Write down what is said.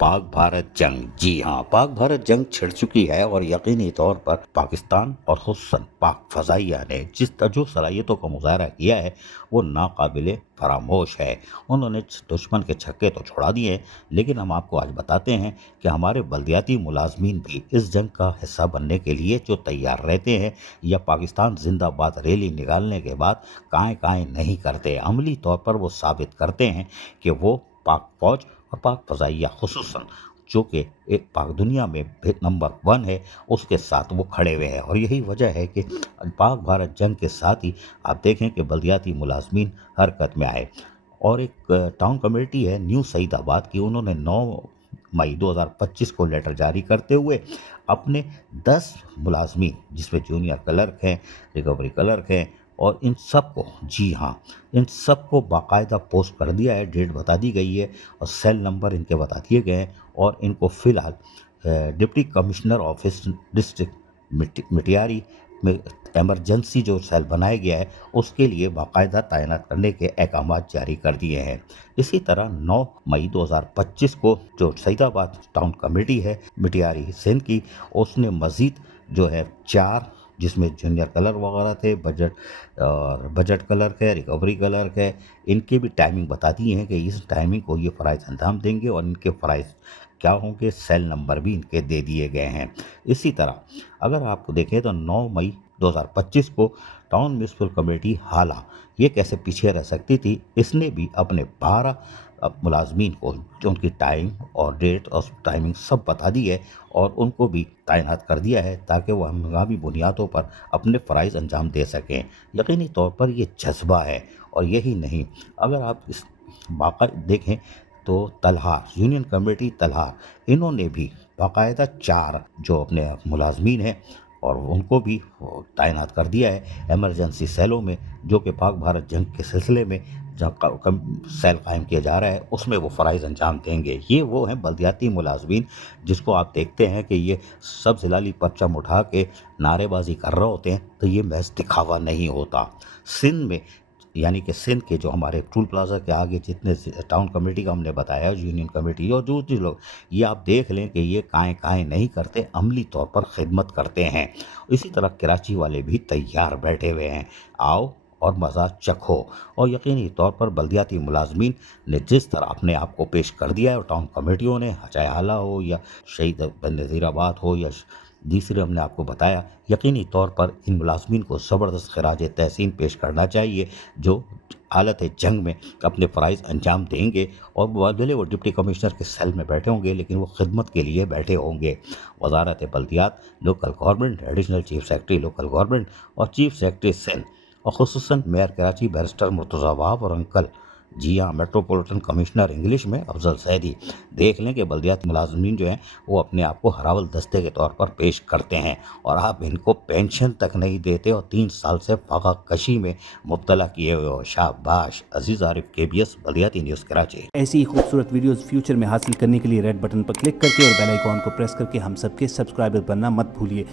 पाक भारत जंग। जी हाँ, पाक भारत जंग छिड़ चुकी है और यकीनी तौर पर पाकिस्तान और खुसूसन पाक फजाइया ने जो सलाहियतों का मुजाहरा किया है वो नाकाबिले फरामोश है। उन्होंने दुश्मन के छक्के तो छोड़ा दिए हैं, लेकिन हम आपको आज बताते हैं कि हमारे बल्दियाती मुलाजमीन भी इस जंग का हिस्सा बनने के लिए जो तैयार रहते हैं या पाकिस्तान जिंदाबाद रैली निकालने के बाद काएं काएं नहीं करते, अमली तौर पर वो साबित करते हैं कि वो पाक फौज और पाक फजाइया खुसूसन जो कि एक पाक दुनिया में नंबर 1 है उसके साथ वो खड़े हुए हैं। और यही वजह है कि पाक भारत जंग के साथ ही आप देखें कि बल्दियाती मुलाजमीन हरकत में आए। और एक टाउन कमेटी है न्यू सईदाबाद की, उन्होंने 9 मई 2025 को लेटर जारी करते हुए अपने 10 मुलाजमीन जिसमें जूनियर क्लर्क हैं, रिकवरी क्लर्क हैं और इन सबको, जी हाँ, इन सबको बाकायदा पोस्ट कर दिया है, डेट बता दी गई है और सेल नंबर इनके बता दिए गए हैं। और इनको फ़िलहाल deputy commissioner office district Matiari में एमरजेंसी जो सेल बनाया गया है उसके लिए बाकायदा तैनात करने के अहकामात जारी कर दिए हैं। इसी तरह 9 मई 2025 को जो सईदाबाद टाउन कमेटी है मिटियारी सिंध की, उसने मज़ीद जो है 4 जिसमें जूनियर कलर वगैरह थे, बजट क्लर्क है, रिकवरी क्लर्क है, इनकी भी टाइमिंग बता दी है कि इस टाइमिंग को ये फ़राइज़ अंजाम देंगे और इनके फ़राइज़ क्या होंगे, सेल नंबर भी इनके दे दिए गए हैं। इसी तरह अगर आपको देखें तो 9 मई 2025 को टाउन म्यूनसिपल कमेटी हाला ये कैसे पीछे रह सकती थी, इसने भी अपने 12 मुलाजमीन को जो उनकी टाइम और डेट और टाइमिंग सब बता दी है और उनको भी तैनात कर दिया है ताकि वह हंगामी बुनियादों पर अपने फ़राइज़ अंजाम दे सकें। यकीनी तौर पर ये जज्बा है। और यही नहीं, अगर आप इस बाका देखें तो तलहार यूनियन कमेटी तलहार इन्होंने भी बाकायदा 4 जो अपने मुलाजमीन हैं और उनको भी तैनात कर दिया है एमरजेंसी सेलों में, जो कि पाक भारत जंग के सिलसिले में जहाँ सेल कायम किया जा रहा है उसमें वो फ़राइज़ अंजाम देंगे। ये वो हैं बल्दियाती मुलाजमीन जिसको आप देखते हैं कि ये सब ज़िलाली परचम उठा के नारेबाजी कर रहे होते हैं, तो ये महज दिखावा नहीं होता। सिंध में यानी कि सिंध के जो हमारे टूल प्लाजा के आगे जितने टाउन कमेटी का हमने बताया, यूनियन कमेटी और जो लोग, ये आप देख लें कि ये काएं काएं नहीं करते, अमली तौर पर खिदमत करते हैं। इसी तरह कराची वाले भी तैयार बैठे हुए हैं, आओ और मज़ा चखो। और यकीनी तौर पर बल्दियाती मुलाजमीन ने जिस तरह अपने आप को पेश कर दिया है और टाउन कमेटियों ने, चाहे आला हो या शहीद नज़ीराबाद हो या दूसरे हमने आपको बताया, यकीनी तौर पर इन मुलाजमीन को ज़बरदस्त खराज तहसीन पेश करना चाहिए जो हालत जंग में अपने फ़राइज़ अंजाम देंगे। और भले वो डिप्टी कमिश्नर के सेल में बैठे होंगे लेकिन वो खिदमत के लिए बैठे होंगे। वजारत बल्दियात, local government, additional chief secretary local government और चीफ सेक्रेटरी सिंध और खुसूसन मेयर कराची बैरिस्टर मुर्तज़ा वहाब और अंकल, जी हाँ, मेट्रोपॉलिटन कमिश्नर इंग्लिश में अफजल सैदी, देख लें कि बल्दियात मुलाजमीन जो हैं वो अपने आप को हरावल दस्ते के तौर पर पेश करते हैं और आप इनको पेंशन तक नहीं देते और 3 साल से फाका कशी में मुब्तला किए हुए हो। शाबाश। अजीज़ आरिफ, KBS, बल्दियाती न्यूज़ कराची। ऐसी ही खूबसूरत वीडियोस फ्यूचर में हासिल करने के लिए रेड बटन पर क्लिक करके और बेल आइकॉन को प्रेस करके हम सबके सब्सक्राइबर बनना मत भूलिए।